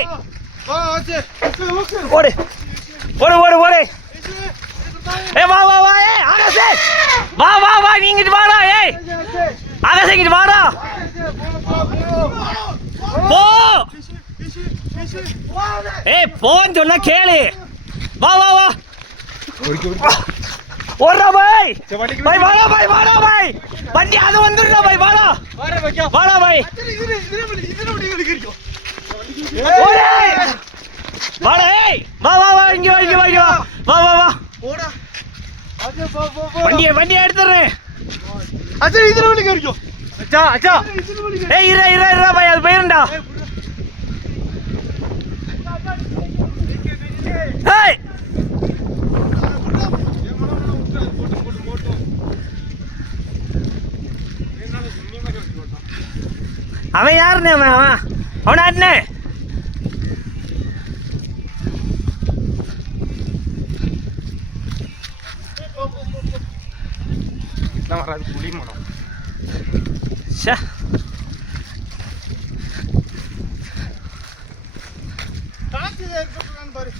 ஏய் ஓடு ஓடு ஓடு ஓடு ஏய் வா வா வா ஏய் ஆகாஷ் வா வா வா நீ இங்க வாடா ஏய் ஆகாஷ் இங்க வாடா போ ஏய் போன்னு சொன்னா கேளு வா வா வா ஓடுறா பாய் பாய் வாடா பாய் வாடா பாய் வண்டி அது வந்துடுறா பாய் வாடா வாடா பாய் வாடா ஏய் வா வா வா இங்க வா இங்க வா இங்க வா வா வா ஓடா வண்டியை எடுத்துறேன் அச்சா இதுல வண்டி கேறியோ அச்சா அச்சா ஏய் இரு இரு இரு பாய் அது போயிரண்டா ஏய் அவன் யாருண்ணே அவன் ஆட்டுனே பாரு